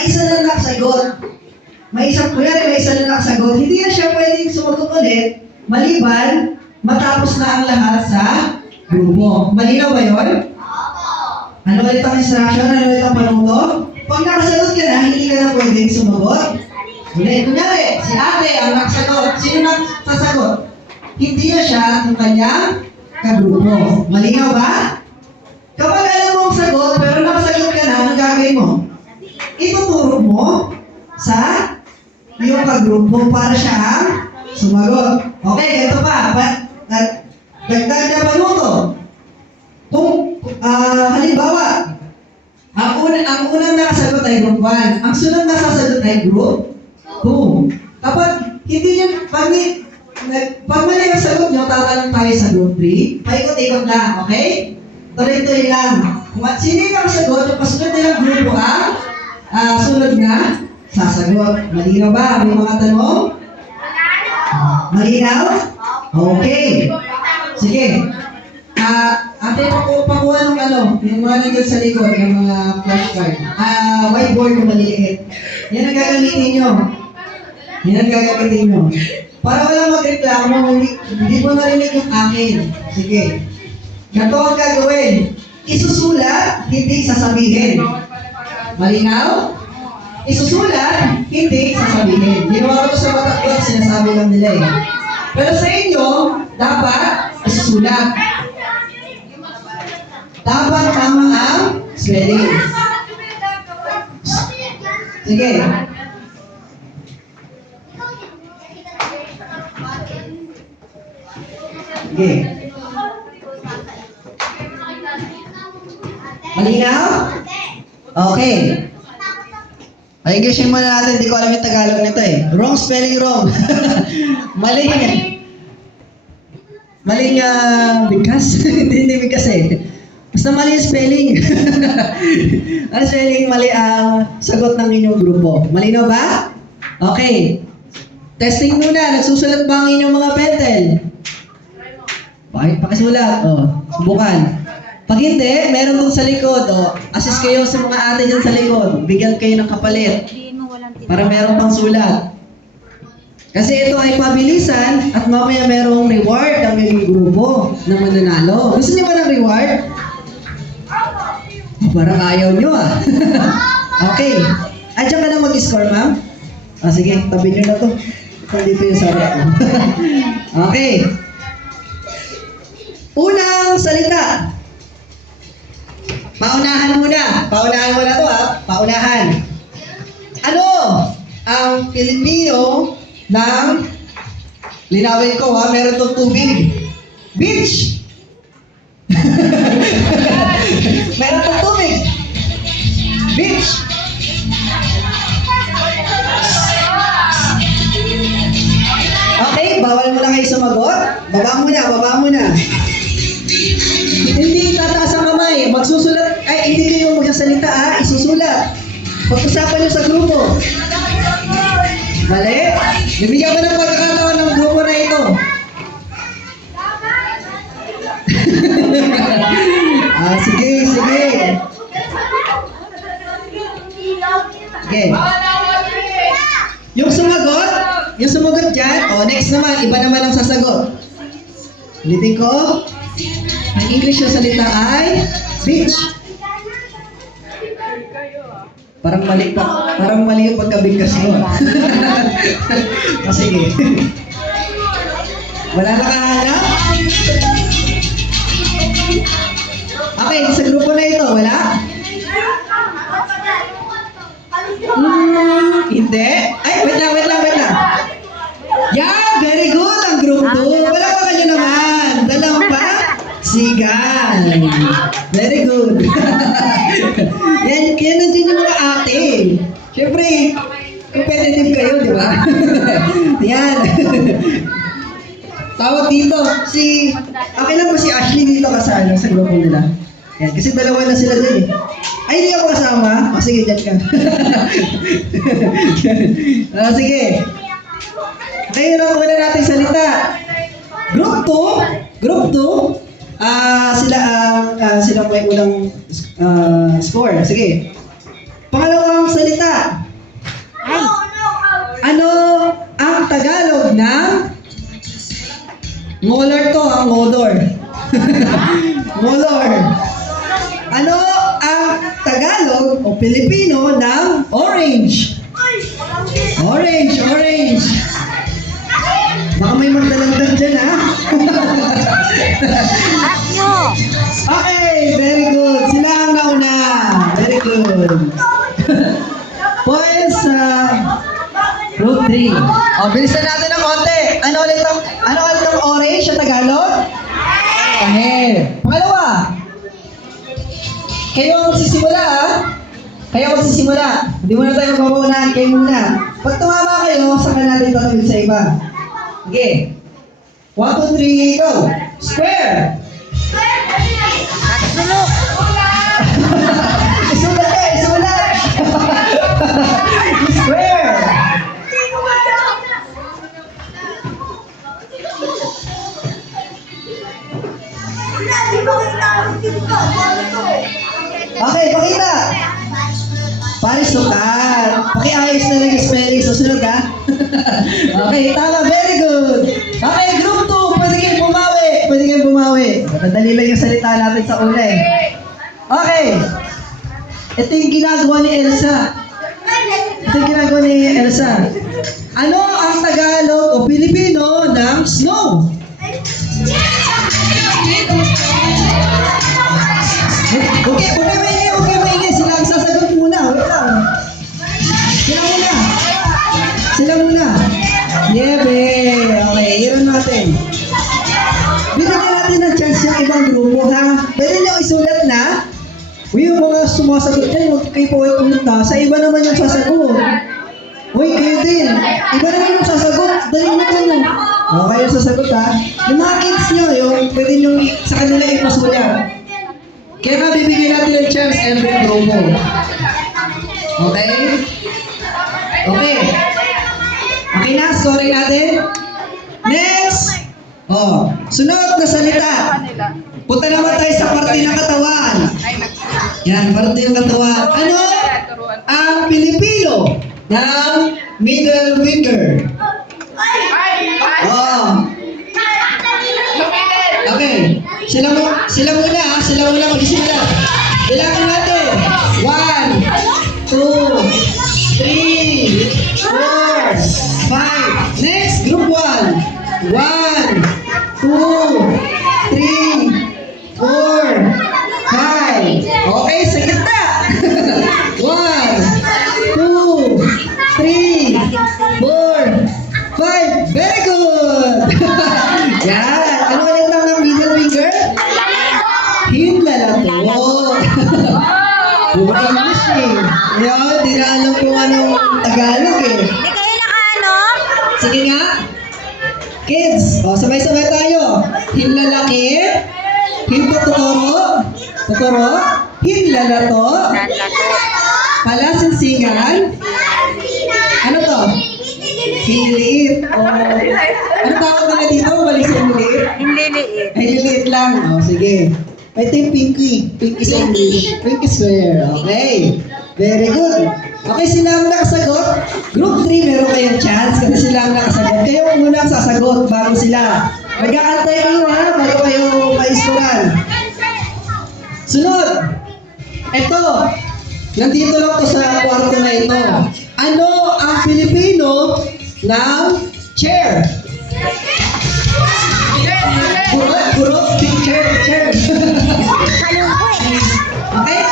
may isa na nakasagot. May isa na nakasagot. Hindi na siya pwedeng sumagot ulit maliban matapos na ang lahat sa grupo. Malinaw ba yun? Ano ulit ang instruction? Ano ulit ang panuto? Pag nakasagot ka na, hindi ka na pwedeng sumagot. Ulit, kunyari, si ate ang nakasagot. Sino nakasagot? Hindi na siya ang kanyang kagrupo. Malinaw ba? Kapag alam mo ang sagot, pero nakasagot ka na, anong gagawin mo? Ituturo mo sa iyong kagrupo para siya ang sumagot. Okay, ito pa. Dagdag na panuto. Kung halimbawa, ang unang nakasagot ay group 1. Ang sunod na sasagot ay group 2. Kapag hindi nyo, pag mali ang sagot nyo, tatanong tayo sa group 3. Paikot-ikot lang, okay? Tuloy-tuloy lang. Kung sino yung nakasagot, yung kasunod nilang grupo ang sunod na sasagot. Malinaw ba? May mga tanong? Malinaw? Okay. Sige. Ate, pakuha ng yung mga nandiyan sa likod, yung mga flashcard. Whiteboard na maliit. Yan ang gagamitin nyo. Para wala magreklamo, hindi mo narinig yung akin. Sige. Ganito ang gagawin. Isusulat, hindi sasabihin. Malinaw? Isusulat, hindi sasabihin. Ginawa ko sa matakot, sinasabi lang nila eh. Pero sa inyo, dapat isusulat. Dapat tama ang spelling. Sige. Sige. Malinaw? Okay. Ay-Englishin muna natin, hindi ko alam yung Tagalog nito eh. Wrong spelling wrong. Maling bigkas. Hindi bigkas eh. Basta mali yung spelling. Ano spelling? Mali ang sagot ng inyong grupo. Malinaw ba? Okay. Testing muna. Nagsusulat ba ang inyong mga pentel? Bakit pakisulat? Subukan. Pag hindi, meron doon sa likod. Assist kayo sa mga ate dyan sa likod. Bigyan kayo ng kapalit. Para meron pang sulat. Kasi ito ay pabilisan at mamaya merong reward ang inyong grupo na mananalo. Gusto niyo ba ng reward? Parang ayaw nyo ah. Okay. Andiyan ka na mag-score, ma'am? Sige, tabi nyo na to. Dito yung sarap ko. Okay. Unang salita. Paunahan muna. Paunahan muna to ha. Paunahan. Ano ang Pilipino ng linawin ko ha, meron itong tubig. Beach! Meron itong tubig. Beach! Okay, bawal mo na kayo sumagot. Baba muna. Hindi tataas ang kamay. Magsusulat. Ay, hindi kayo magsasalita ha. Isusulat. Pag-usapan nyo sa grupo. Mali? Bibigyan ko ng pagkakataon ng grupo na ito. Sige. Okay. Yung sumagot dyan, next naman, iba naman ang sasagot. Ulitin ko. Ang English na salita ay beach. Parang mali yung pagkabigkas mo. Sige. Wala na kahanap? Okay, sa grupo na ito, wala? Hindi? Ay, wait lang. Yeah, very good ang group 2. Wala pa kayo naman. Dalang pa? Sigan. Very good. Yan nandiyan yung mga ate. Siyempre, competitive kayo, di ba? Yan. Tawag dito, okay lang ba si Ashley dito kasama sa grupo nila? Yan, kasi dalawa na sila dyan eh. Ay, hindi ako kasama? Sige, dyan ka. Sige. Ngayon ang una natin salita. Group 2, sila may unang score. Sige. Pangalawang salita. ng Ngolor to, ang Ngolor. Ngolor. Ano ang Tagalog o Pilipino ng orange? Orange, orange. Baka may magdalagdag dyan, ha? Okay, very good. Sila ang nauna. Very good. Points sa Group 3. O, bilisan natin ng konti. Ano ulit ang orange sa Tagalog? Okay. Pangalawa. Kayo ang magsisimula, ha? Kayo ang magsisimula. Hindi muna tayo magpapaunahan. Kayo muna. Pag tumama kayo, saka natin tatawid sa iba. Okay. 1, 2, 3, go! Square! Isulat ka! Isulat! Square! Okay, pakita! Parisukat! Pakiayos na lang yung spelling. Susunod, ha? Okay, tama. Very good. Okay, group 2. Pwede kayong bumawi. Pwede kayong bumawi. Madali lang yung salita natin sa una, eh. Okay. Ito yung ginagawa ni Elsa. Ito yung ginagawa ni Elsa. Ano ang Tagalog o Pilipino ng snow? Okay, maingay. Sila ang sasagot muna. Wait lang. Sila muna. Niebe. Okay, hiran natin. Bigyan natin ng chance yung ibang grupo, ha? Pwede nyo isulat na. Yung mga sumasagot dyan, huwag kayo po pumunta. Sa iba naman yung sasagot. Uy, kayo din. Iba naman yung sasagot. Dali mo kayo. O, kayo sasagot, ha? Yung mga kids nyo, yung pwede nyo sa kanila ipasulat. Kaya nga, bibigyan natin ng chance every grupo. Okay? Okay. Okay na, scoring natin. Next! Oh, sunod na salita. Punta naman tayo sa parte ng katawan. Yan, parte ng katawan. Ano ang Pilipino ng middle finger? Oh. Okay. Sila muna, ha? Sila muna mag-isimula. Bilangin natin. 1, 2, 3, 4, 5. Next, group 1. 1, 2, 3, 4, 5. Okay, sa gitna. 1, 2, 3, 4, 5. Very good. Yan. Ano ulit lang ng middle finger? Hinlalato. Puro English, eh. Yan, di na alam kung anong Tagalog, eh. Hindi kayo nakaano? Sige nga. Kids, o sabay-sabay tayo. Hinlalaki, hintuturo, hinlalato, palasinsingan, ano to? Hinliit. O, ano tawag nila dito? Balik sa hinliit? Hinliliit. Ay, hinliit lang. O, sige. Ito yung pinky. Pinky sa English. Pinky square. Okay. Very good. Okay, sila ang nakasagot. Group 3, meron kayong chance kasi sila ang nakasagot. Kayo muna ang sasagot bago sila. Mag-aantay kayo, ha, bago kayo maisturan. Sunod. Ito. Nandito lang to sa kwarto na ito. Ano ang Pilipino ng chair? Kurot, chair. Okay?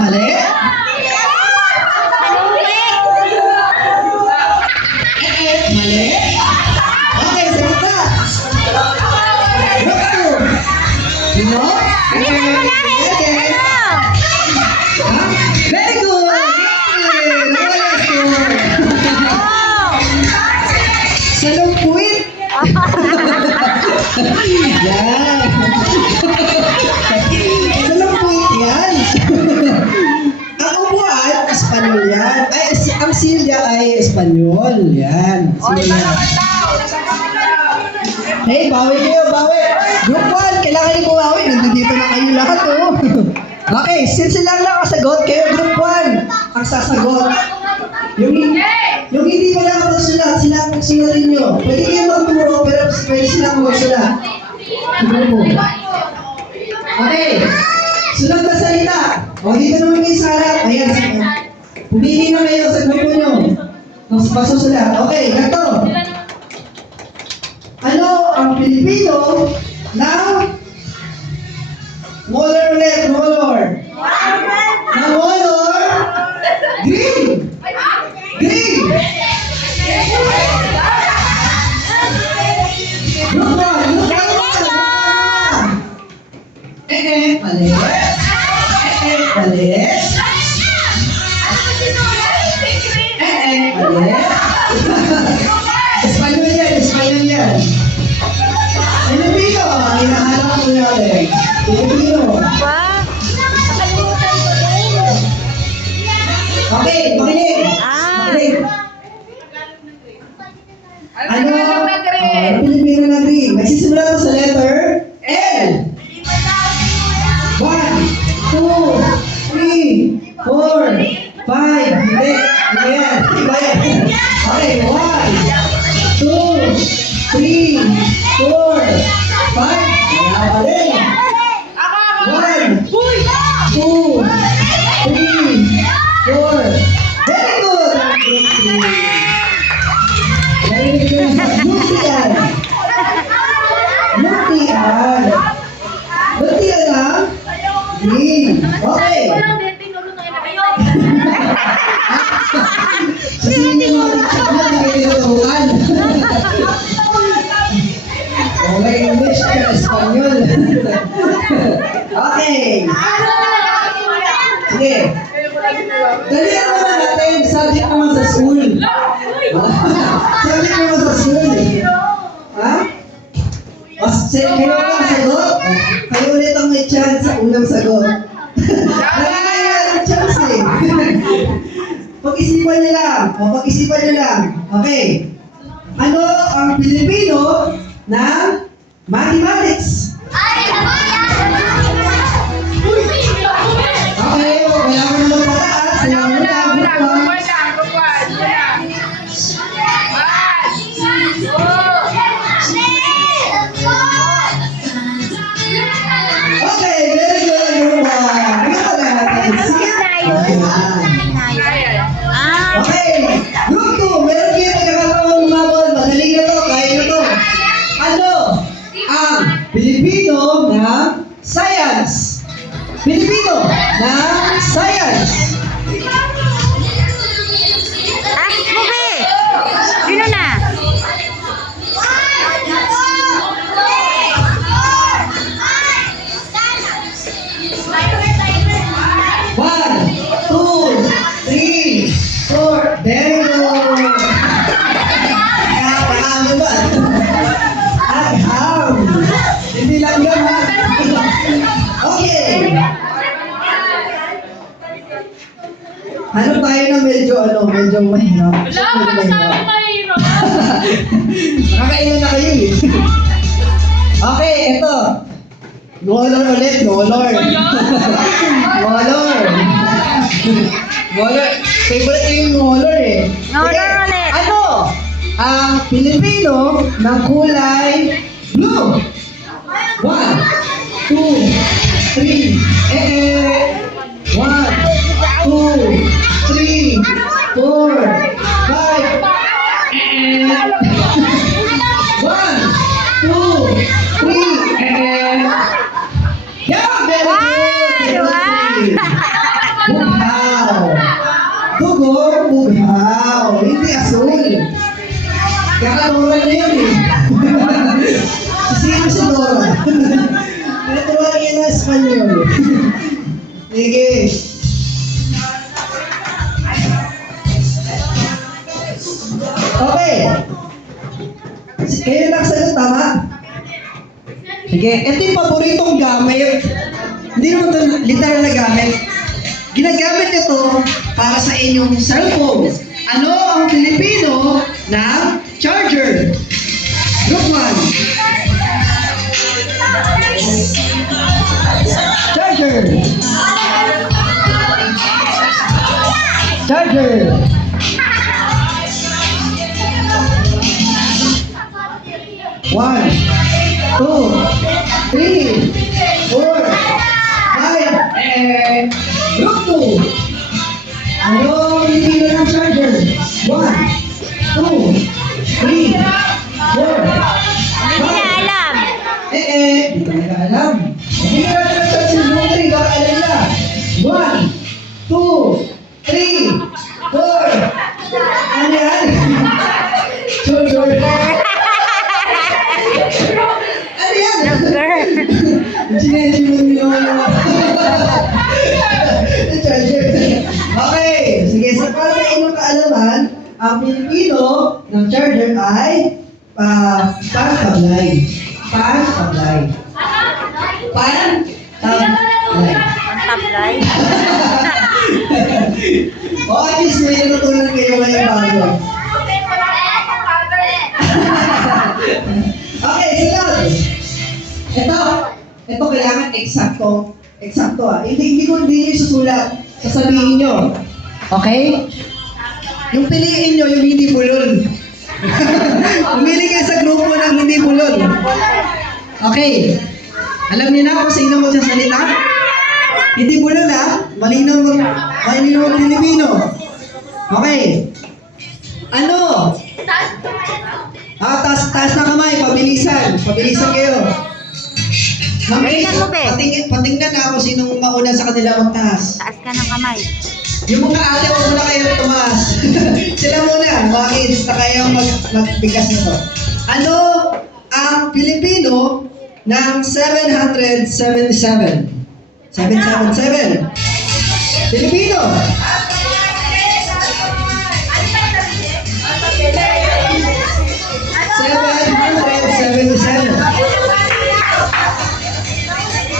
Mali. Mali. Okay, sagot na. Group 2. Sino? Very good. Salungkuit. Yan. Salungkuit yan. Ang upuan, Espanyol yan. Ay, ang silya ay Espanyol. Yan. Silya. Hey, bawi kayo, bawi. Group 1, kailangan niyo bumawi. Nandito na kayo lahat, oh. Okay, since sila lang kasagot, kayo group 1 ang sasagot. Yung hindi pa nakapagsulat, Pilipino ninyo. Pwede kayo magturo, pero pwede silang magsulat. Grupo. Okay. Sunod na salita. O, dito naman kayo sa harap. Ayan. Pumili na kayo sa grupo nyo. Mas pasusulat. Okay, ito. Ano ang Pilipino na color ulit, color? Na color? Green! Green! Look on, look on. Mali. Mali. Mali. Espanyol yan, Espanyol yan. Pilipino, ang hinahanap ko natin. Pilipino. Ba? Nakalimutan ko din. Okay, makinig. Makinig. Ano? Pilipino na green. Nagsisimula ito sa letter L. 1, 2, 3, 4, 5. Hindi. Iba yan. Iba yan. Okay, 1, 2, 3, 4, 5. Wala pa rin. 1, 2, 3, 4. Very good. Very good. Lutian. Lutian. Lutian ha? Green. Okay. Sa sino yung mga teacher mo, hindi kayo tinuturuan. Okay, English ka, Espanyol. Okay. Sige. Dalihan mo na natin, subject naman sa school. Subject naman sa school. Ha? O, kayo lang sagot. Kayo ulit ang may chance sa unang sagot. Nagkakayo ng chance eh. Pag-isipan nyo lang. O, pag-isipan nyo lang. Okay. Ano ang Pilipino na mathematics? Okay, wala ko naman pataas. Wala mo na. Okay, very good. Ano ka natin? Sige. Ah, Okay, group 2, meron kayo pagkakataon lumabon. Madali na to, kaya na to. Ano ang Pilipino na science? Pilipino na science. Bubi! Sino na? One, two, three, four. Very good. Nakakaham ba? Nakakaham. Hindi lang yun ha. Okay. Ano tayo na medyo mahirap? Wala, pag sa akin mahirap. Nakakailan na kayo eh. Okay, ito. Ngolor ulit, ngolor. Ngolor. Ngolor. Favorite ko yung ngolor eh. Ngolor Sige, ulit. ano ang Pilipino ng kulay blue? 1, 2, 3, 1, 2, 3, 4, 5. 1, 2, 3, 4, 5. 1, 2, 3, yeah, very good. Bughaw. Dugong bughaw. Hindi asul. Kakaturan na yun eh. Sino si Dora? Pinaturuan niya na Espanyol. Sige. Okay. Kayo nakasagot, tama? Sige. Ito yung paboritong gamit. Hindi naman ito literal na gamit. Ginagamit ito para sa inyong cellphone. Ano ang Pilipino na charger? Group 1. Charger. Charger. 1, 2, 3, 4, 5, and group 2. Ano Pilipino ng charger? 1, 2, 3, 4, Hindi na alam. Di ka nag-aalam. Hindi ka natin ang chance yung group 3, baka alam na. 1, 2, 3, 4. Ano yan? Charger. Ano yan? Girl. Ginensin mo yun. Charger. Okay. Sige, sa para sa inyong kaalaman, ang Pilipino ng charger ay pan-tablay. Pan-tablay. Pan-tablay. Ang tablay. O, at least may natutunan kayo ngayong bago. Okay, sunod. Ito kailangan eksakto. Eksakto Hindi ko susulat. Sasabihin nyo. Okay? Yung piliin nyo, yung hindi bulol. Pumili kayo sa grupo ng hindi bulol. Okay. Alam niyo na kung sino magsasalita? Hindi bulol Malinaw ang Pilipino. Okay. Ano? Taas na kamay, pabilisan. Pabilisan kayo. Tingnan mo, be. Patingnan na kung sinong mauna sa kanila magtaas. Taas ka ng kamay. Yung mga ate, huwag muna kayo tumaas. Sila muna, mga kids, na kaya magbigas na to. Ano ang Pilipino ng 777? 777. Pilipino.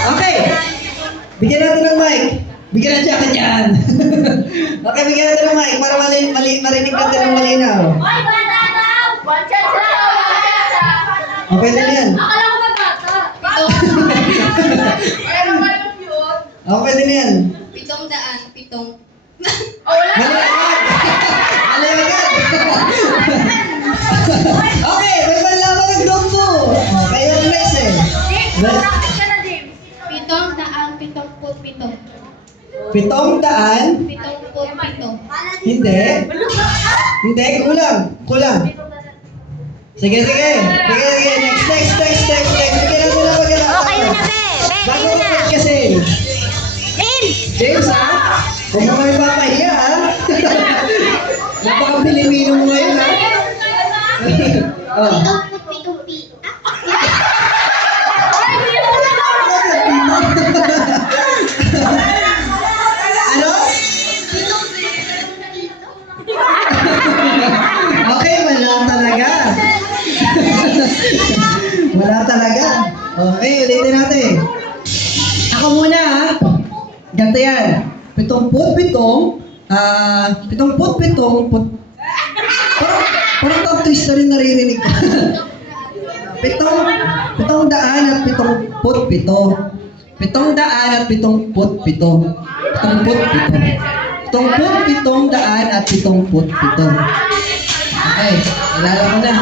Okay. Bigyan natin ng mic. Bigyan natin jacket yan. Okay, bigyan natin ng mic para marinig natin ng malinaw. Okay din yan. Okay din yan. 700, 7. Mali agad. Mali agad. Okay, may malaman ng group 2. Kayo ang next 777. Hindi. Hindi, kulang. Sige. Next. Bigyan natin na pagkakataon. Oh, kayo na, be. Bago Kayo ko na. kasi. James! James, Huwag mo kayo papahiya, Napaka-Pilipino mo ngayon, Oh. Ano? Okay, wala talaga. Wala talaga. Okay, ulitin natin. Ako muna, Ganito yan. 77, parang top twist na rin naririnig ko. 777. Okay, alala ko na.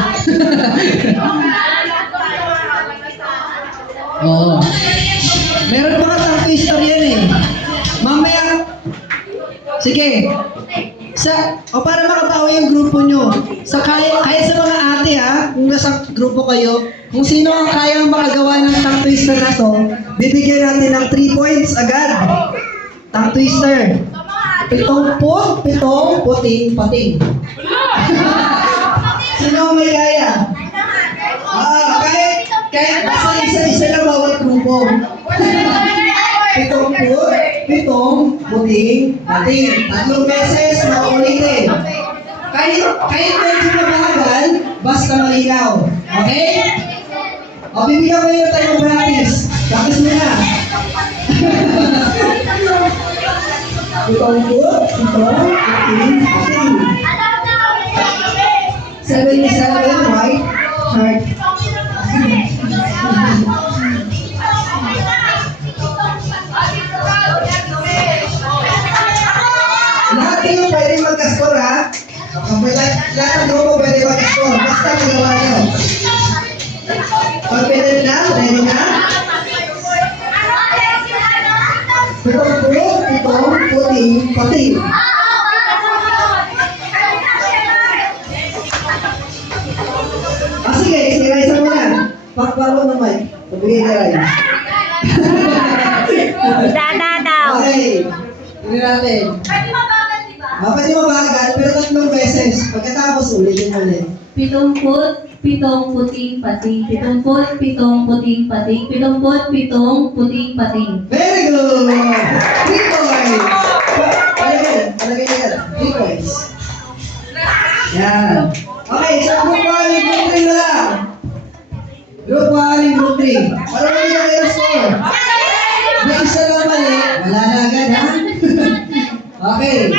Oo. Meron pa ka top twister yan Mamaya, sige. Para makabawi yung grupo nyo. Kaya sa mga ate kung nasa grupo kayo, kung sino ang kayang makagawa ng tongue twister na to, bibigyan natin ng 3 points agad. Tongue twister. 77 puting-pating. Sino ang may kaya? Kahit basta isa-isa lang bawat grupo. 77 puting-pating. 3 beses maulitin. Kahit medyo mabagal, basta malinaw. Okay? Bibigyan ko yung tayo practice. Practice mo na. 77 white shirt. Lahat kayo pwede mag-score lahat ng grupo pwede mag-score. Basta magawa nyo. Confident na? Ready na? Pitong put, pitong puting, pating. Sige, isa mo na. Pakparo ng mic. Pabigay ka rin. Dada daw. Okay. Tignan natin. Pwede mabagal, di ba? Pwede mabagal, pero 3 beses. Pagkatapos, ulitin mo ulit. 70, 7 puting pating. 70, 7 puting pating. 70, 7 puting pating. Very good! 3 points! Palagay yan. 3 points. Yan. Okay, so group 1, group 3 na lang. Group 1, group 3. Para mo nila kayo score. May isa lang mali. Wala na agad, ha? Okay.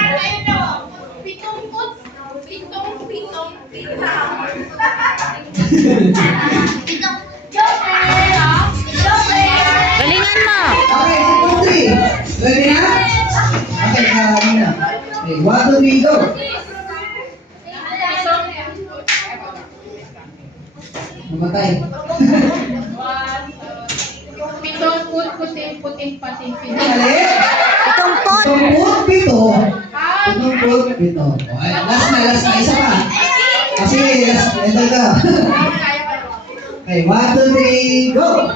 Galingan mo. Okay, so group 3. Ready na? Okay, karami na. Okay, 1, 2, 3, go! Mamatay. Pitong put, puting, pating, Mali? Itong pot. Tumput, pito. Tumput, pito. Okay, last na. Isa pa. Kasi, last, ito ka. Okay, 1, 2, 3, go!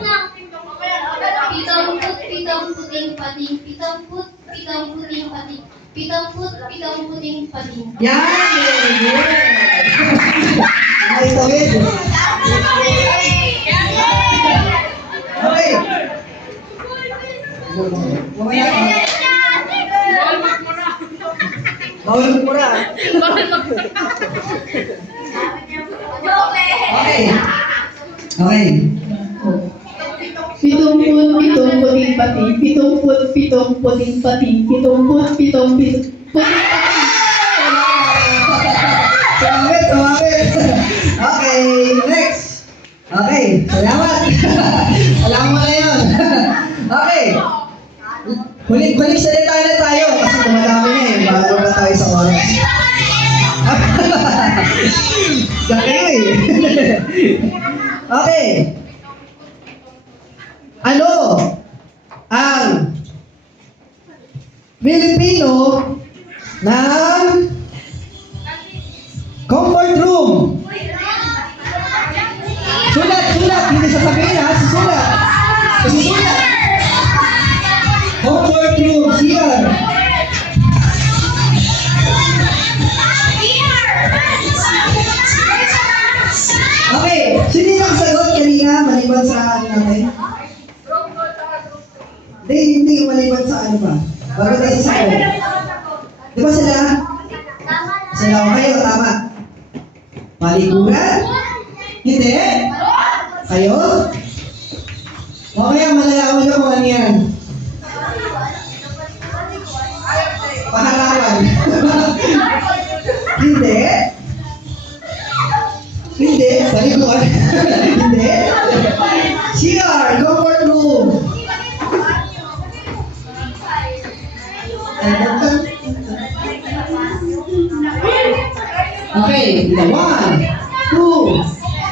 Pitong put, pitong puting pating. Pitong put, pitong puting pating. Pitong put, pitong puting pating. Yan! Very good! Ay, tawid. Okay. Mamaya ka. Bawal mo muna. Okay. Okay. Pitong put, pitong puting pating. Pitong put, pitong puting pating. Pitong put, pitong puting pating. Sumabit. Okay, next. Okay, salamat. Alam mo na yun. Okay. Huling salita na tayo kasi dumadami na eh. Bago na tayo sa oras. Gakayo eh. Okay. Ano ang Filipino ng comfort room? Sulat! Hindi sasabihin ha, susulat. Susulat. Comfort room, CR. Okay, sino yung nakasagot kanina maliban sa ano natin? Hindi maliban sa ano pa. Bago tayo sa sagot. Di ba sila? Sila o kayo, tama. Palikuran? Hindi? Kayo? O kaya malalaman nyo kung ano yan. Paharapan. Hindi? Hindi? Palikuran? Hindi? CR, comfort room. Okay, 1, 2,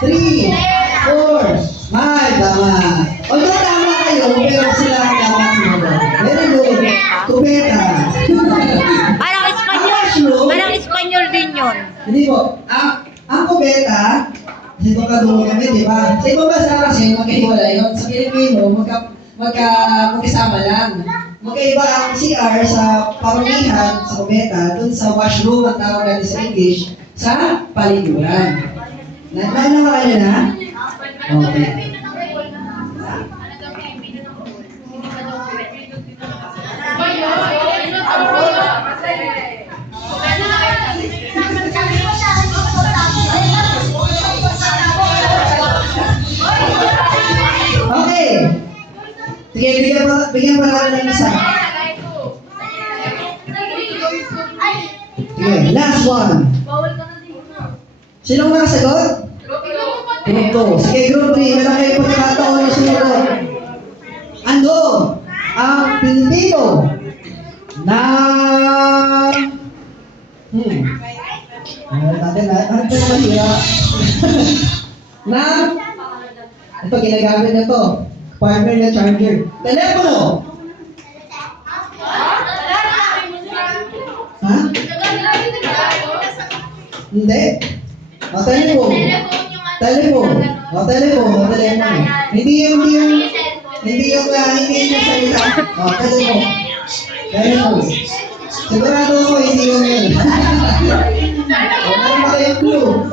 3, 4, 5, tama. Although tama kayo, pero sila ang dapat sumunod. Very good. Kubeta. Parang Espanyol. Parang Espanyol din yun. Hindi po. Ang kubeta, kasi ito kadulong kami, di ba? Sa ibang bansa kasi, magkahiwalay yun. Sa Pilipino, magkasama lang. Magkaiba ang CR sa paramihan, sa kubeta, dun sa washroom, ang tawag natin sa English, sa paliguran. Nanawa nyo na? Okay. Okay. Sige, bigyan pa natin ng isa. Sige, last one. Sinong nakasagot? Group 2. Sige, group 3. Meron kayo pagkakataon na sumunod. Ano ang Pilipino na... Ano natin na? Ano ito mahirap? Na Ito, ginagamit niya to. Partner na charger. Telepono. Ha? Hindi. O, telephone. Telephone. O, telephone. O, telephone. Hindi yung salita. O, telephone. Telephone. Sigurado ko, hindi yung yun. O, meron ba kayong clue?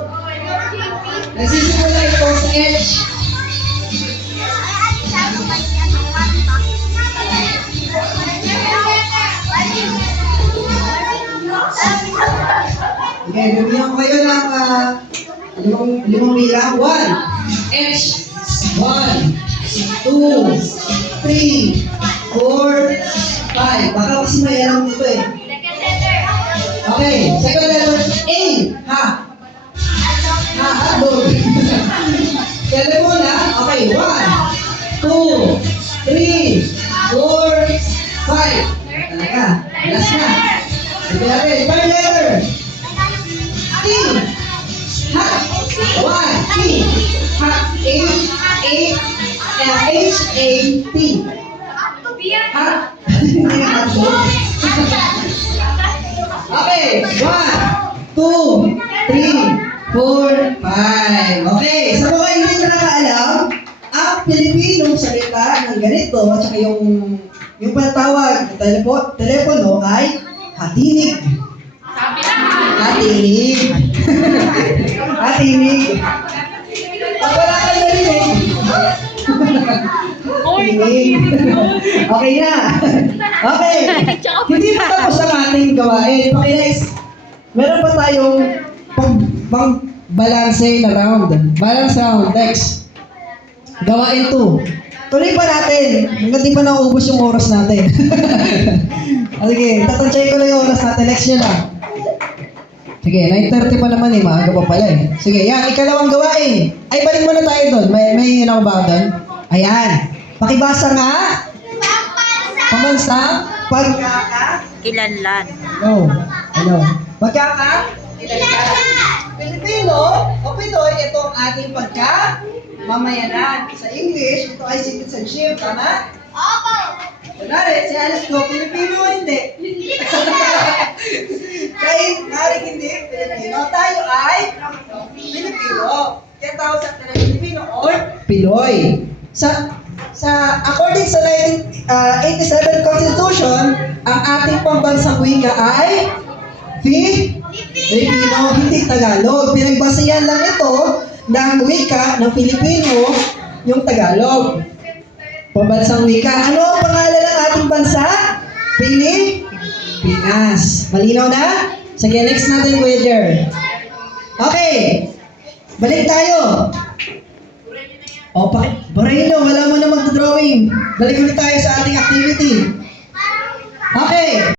Nagsisimula ito sa H. Okay, bibigyan ko kayo ng limang bilang. 1, H, 1, 2, 3, 4, 5. Baka kasi may alam dito eh. Okay, second letter, A, ha. Ha, hotdog. Telephone ha? Okay, 1, 2, 3, 4, 5. Talaga, last na. Sige natin, third letter. T. Ha. 1, T. Ha. H-A-T. Ha. Hindi na hotdog. Okay, 1, 2, 3, 4, 5. Okay, sa mga hindi nakakaalam, ang Pilipinong salita ng ganito at saka yung panatawag ng telepono ay hatinig. Hatinig. Hatinig. Pag wala ka narinig. Hatinig. Okay na. Okay. Hindi pa tapos ang ating gawain. Pakinis. Meron pa tayong pang-balanse na round. Balance round. Next. Gawain 2. Tuloy pa natin. Hanggang di pa nauubos yung oras natin. Sige, tatansyahin ko lang yung oras natin. Next nyo lang. Sige, 9:30 pa naman eh. Maaga pa pala eh. Sige, yan. Ikalawang gawain. Ay, balik muna tayo doon. May ba doon? Ayan. Pakibasa nga. Pambansa. Pagkaka. Kilanlan. No. Ano? Pagkaka. Pilipino o Pinoy, ito ang ating pagka-mamayanan. Sa English, ito ay citizenship. Tama? Opo. Kunwari, si Alice ko, Pilipino o hindi? Kahit narin hindi, Pilipino. Tayo ay Pilipino. Kaya tawag sa atin Pilipino or Pinoy. According sa 1987 Constitution, ang ating pambansang wika ay Filipino, hindi Tagalog. Pinagbasehan lang ito ng wika ng Pilipino, yung Tagalog. Pambansang wika. Ano ang pangalan ng ating bansa? Pilipinas. Malinaw na? Sige, next natin, Kuya Jer. Okay. Balik tayo. O, barahin nyo. Wala mo na mag-drawing. Balik ulit tayo sa ating activity. Okay.